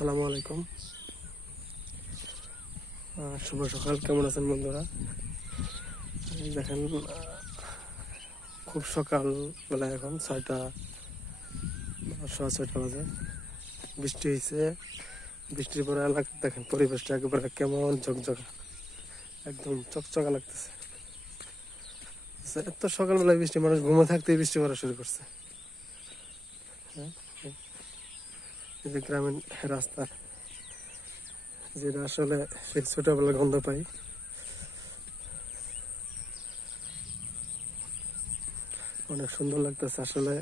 আসসালামু আলাইকুম। শুভ সকাল কেমন আছেন বন্ধুরা? দেখেন খুব সকাল বেলা এখন ছয়টা সোয়া ছয়টা বাজে। বৃষ্টি হয়েছে বৃষ্টির পরে এলাকা দেখেন পরিবেশটা একেবারে কেমন ঝকঝকা। একদম চকচকা লাগতেছে। আচ্ছা, এত সকালবেলায় বৃষ্টি মানুষ ঘুমে থাকতেই বৃষ্টি পড়া শুরু করছে। হ্যাঁ? এই যে গ্রামীণ রাস্তা, যেটা আসলে সেই ছোটবেলা গন্ধ পাই। অনেক সুন্দর লাগতেছে আসলে,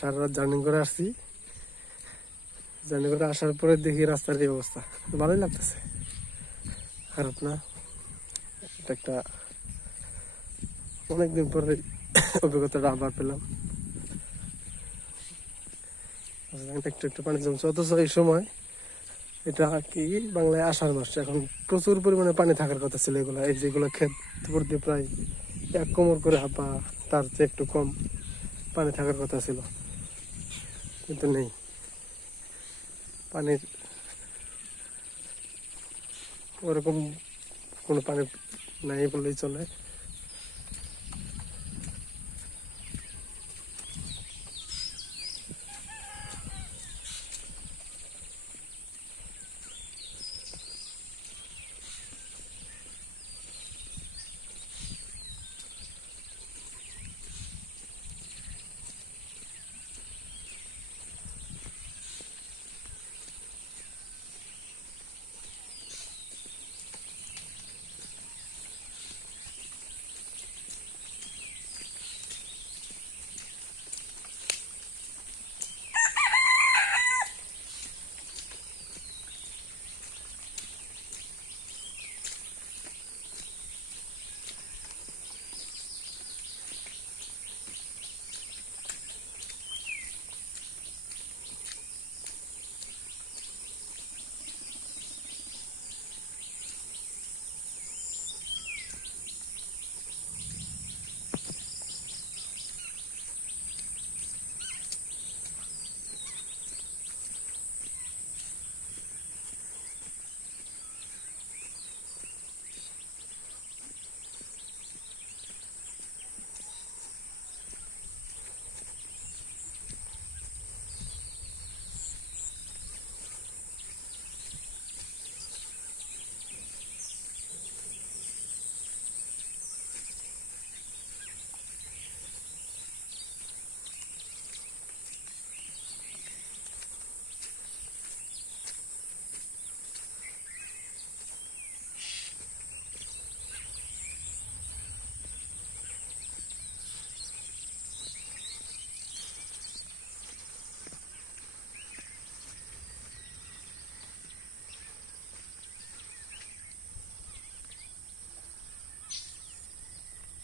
সারা রাত জার্নি করে আসছি। জার্নি করে আসার পরে দেখি রাস্তার এই অবস্থা। ভালোই লাগতেছে। খারাপ না। এটা একটা অনেকদিন পরে অভিজ্ঞতাটা আবার পেলাম। একটু একটু পানি জমছে। অথচ এই সময় এটা কি বাংলায় আষাঢ় মাস, এখন প্রচুর পরিমাণে পানি থাকার কথা ছিল এগুলো। এই যেগুলো ক্ষেত ভর্তি প্রায় এক কোমর করে হাঁপা, তার চেয়ে একটু কম পানি থাকার কথা ছিল। কিন্তু নেই। পানির ওরকম কোনো পানি নাই বললেই চলে।